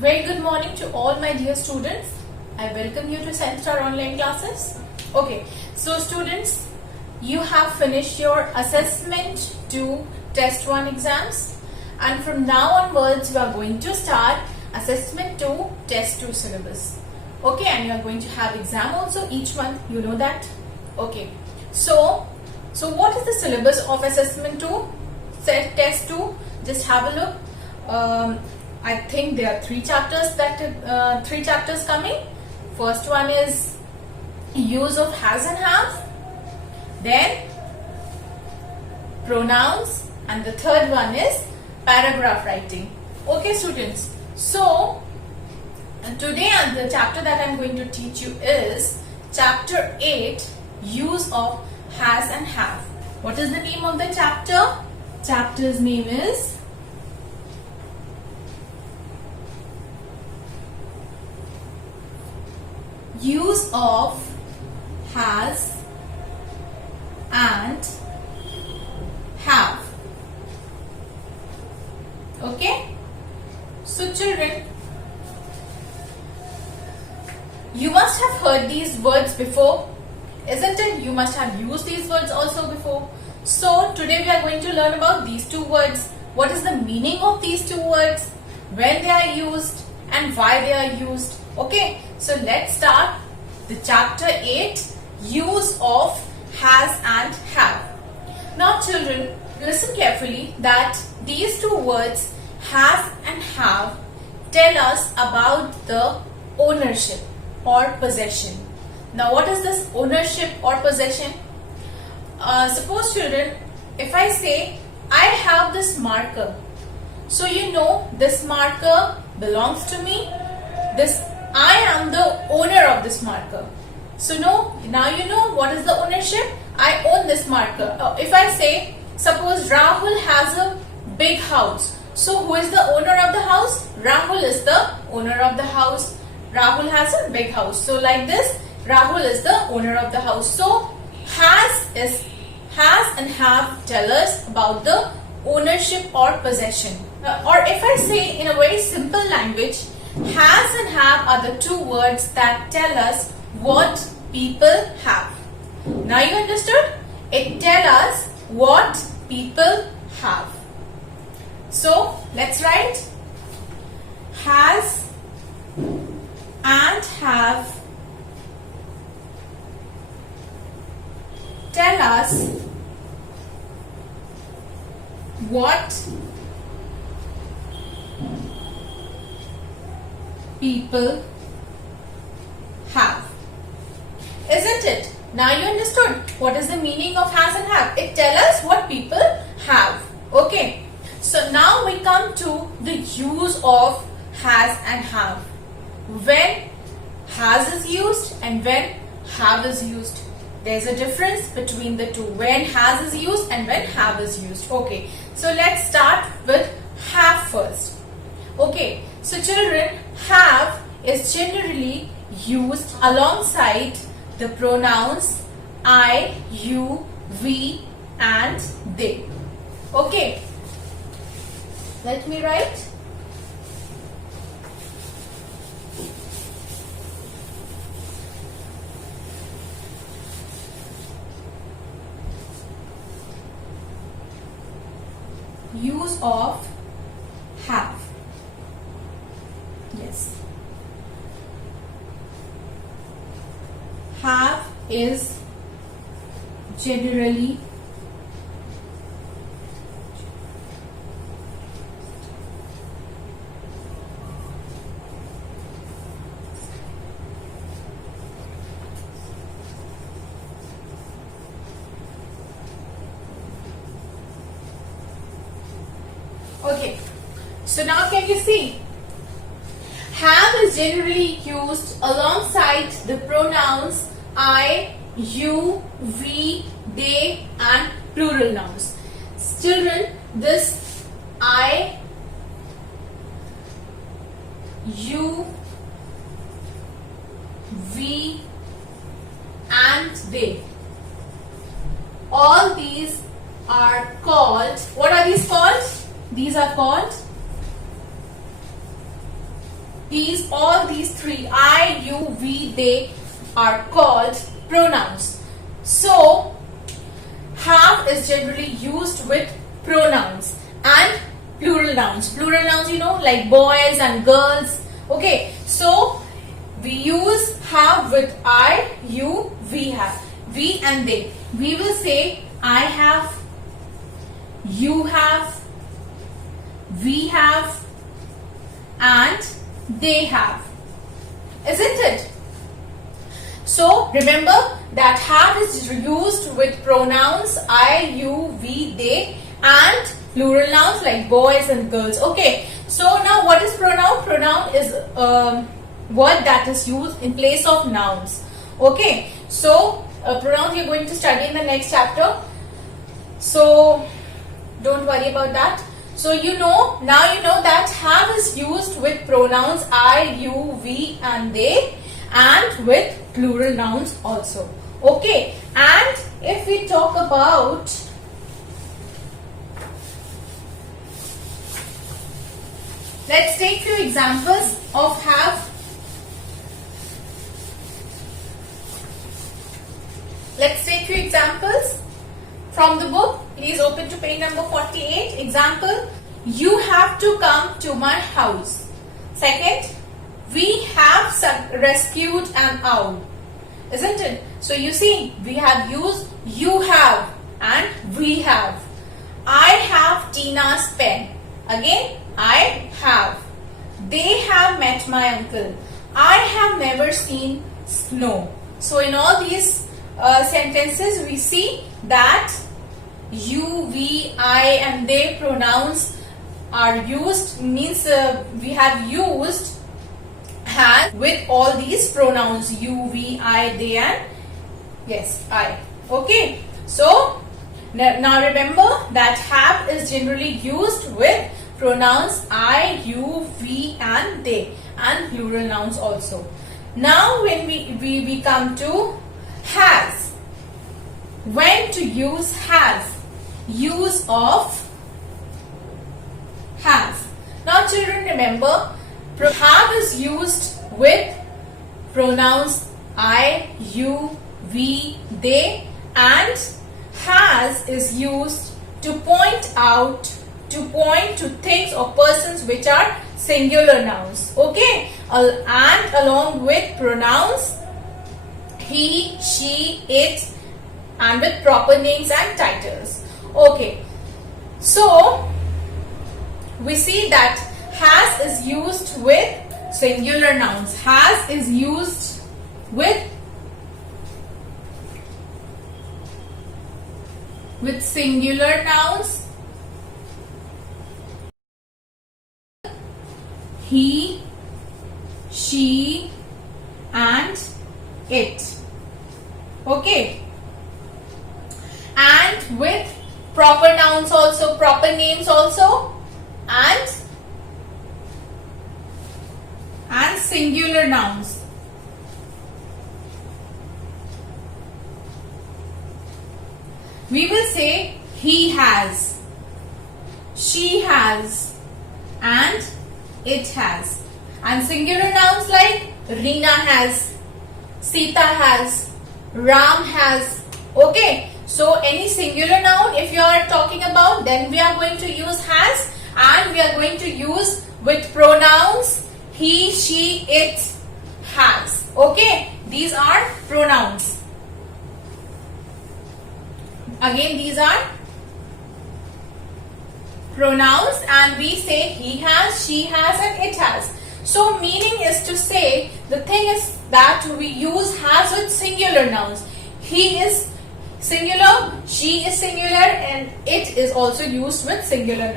Very good morning to all my dear students. I welcome you to Science Star online classes. Okay, so students, you have finished your assessment 2 test 1 exams, and from now onwards we are going to start assessment 2 test 2 syllabus. Okay, and you are going to have exam also each month, you know that. Okay, so what is the syllabus of assessment 2 test 2? Just have a look. I think there are three chapters coming. First one is use of has and have, then pronouns, and the third one is paragraph writing. Okay students, so today the chapter that I am going to teach you is chapter 8, use of has and have. What is the name of the chapter? Chapter's name is use of has and have. Okay, so children, you must have heard these words before, isn't it? You must have used these words also before. So today we are going to learn about these two words. What is the meaning of these two words, when they are used, and why they are used. Okay, so let's start the chapter 8, use of has and have. Now children, listen carefully that these two words has and have tell us about the ownership or possession. Now what is this ownership or possession? Suppose children, if I say I have this marker, so you know this marker belongs to me. I am the owner of this marker. So now you know what is the ownership. I own this marker. If I say, suppose Rahul has a big house. So who is the owner of the house? Rahul is the owner of the house. Rahul has a big house. So like this, Rahul is the owner of the house. So has and have tell us about the ownership or possession. Or if I say in a very simple language, has and have are the two words that tell us what people have. Now you understood? It tells us what people have. So let's write has and have tell us what people have. Isn't it? Now you understood what is the meaning of has and have. It tells us what people have. Okay. So now we come to the use of has and have. When has is used and when have is used. There's a difference between the two. When has is used and when have is used. Okay. So let's start with have first. Okay. So children, have is generally used alongside the pronouns I, you, we and they. Okay. Let me write. Use of have. Yes. Have is generally okay. So now can you see? Have is generally used alongside the pronouns I, you, we, they and plural nouns. Children, this I, you, we and they, all these are called, what are these called? These are called all these three, I, you, we, they, are called pronouns. So have is generally used with pronouns and plural nouns. Plural nouns, like boys and girls. Okay, so we use have with I, you, we have, we and they. We will say I have, you have, we have, and they have. Isn't it? So remember that have is used with pronouns I, you, we, they, and plural nouns like boys and girls. Okay. So now what is pronoun? Pronoun is a word that is used in place of nouns. Okay. So pronouns we are going to study in the next chapter. So don't worry about that. So now you know that have is used with pronouns I, you, we, and they, and with plural nouns also. Okay. And if we talk about let's take few examples of have. Let's take few examples from the book. Please open to page number 48. Example, you have to come to my house. Second, we have rescued an owl. Isn't it? So you see, we have used you have and we have. I have Tina's pen. Again, I have. They have met my uncle. I have never seen snow. So in all these sentences, we see that you, we, I, and they pronouns are used. Means we have used has with all these pronouns you, we, I, they, and yes, I. Okay. So now remember that have is generally used with pronouns I, you, we, and they, and plural nouns also. Now when we come to has. When to use has? Use of has. Now children, remember, have is used with pronouns I, you, we, they, and has is used to point out, to point to things or persons which are singular nouns. Okay, and along with pronouns he, she, it, and with proper names and titles. Okay, so we see that has is used with singular nouns. Has is used with singular nouns. He, she, and it. Okay. And with proper nouns also, proper names also, and singular nouns. We will say he has, she has, and it has. And singular nouns like Reena has, Sita has, Ram has. Okay. So any singular noun if you are talking about, then we are going to use has, and we are going to use with pronouns he, she, it, has. Okay. These are pronouns. Again, these are pronouns, and we say he has, she has, and it has. So meaning is to say, the thing is that we use has with singular nouns. He is singular, she is singular, and it is also used with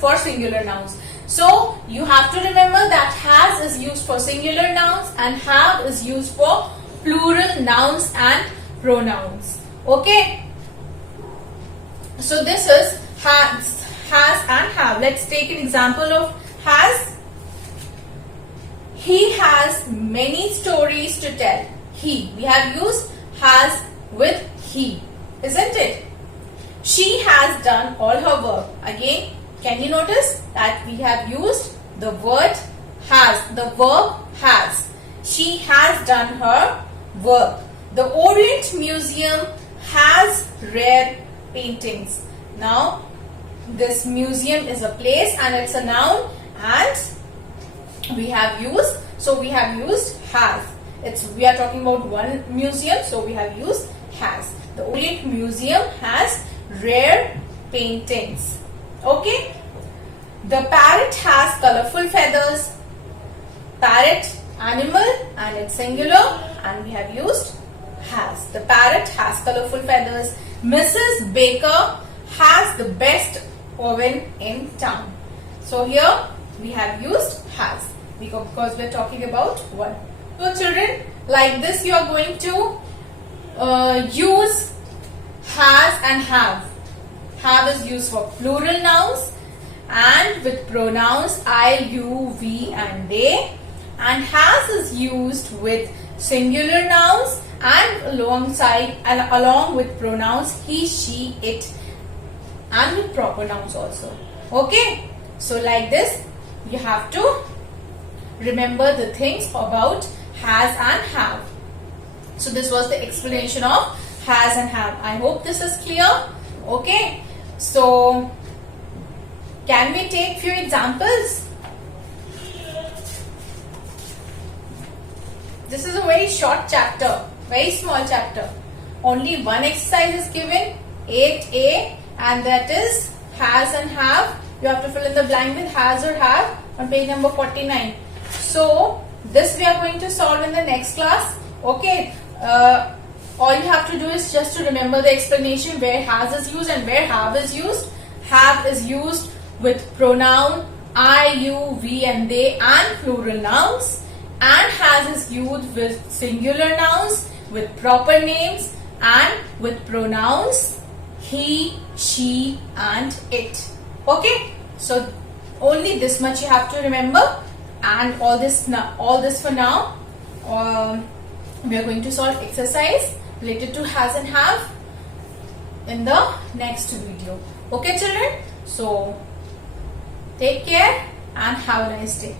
for singular nouns. So you have to remember that has is used for singular nouns and have is used for plural nouns and pronouns. Okay. So this is has and have. Let's take an example of has. He has many stories to tell. He. We have used has with he. Isn't it? She has done all her work. Again, can you notice that we have used the word has, the verb has. She has done her work. The Orient Museum has rare paintings. Now, this museum is a place and it's a noun, and we have used has. We are talking about one museum, so we have used has. The Orient Museum has rare paintings. Okay. The parrot has colorful feathers. Parrot, animal, and it's singular, and we have used has. The parrot has colorful feathers. Mrs. Baker has the best oven in town. So here we have used has because we are talking about one. So children, like this you are going to use has and have. Have is used for plural nouns and with pronouns I, you, we and they, and has is used with singular nouns and along with pronouns he, she, it, and with proper nouns also. Okay, so like this you have to remember the things about has and have. So this was the explanation of has and have. I hope this is clear. Okay, so can we take few examples? This is a very short chapter, very small chapter. Only one exercise is given, 8a, and that is has and have. You have to fill in the blank with has or have on page number 49. So this we are going to solve in the next class. Okay, all you have to do is just to remember the explanation where has is used and where have is used. Have is used with pronoun I, you, we and they and plural nouns, and has is used with singular nouns, with proper names and with pronouns he, she and it. Okay, so only this much you have to remember, and all this for now. We are going to solve exercise related to has and have in the next video. Okay children, so take care and have a nice day.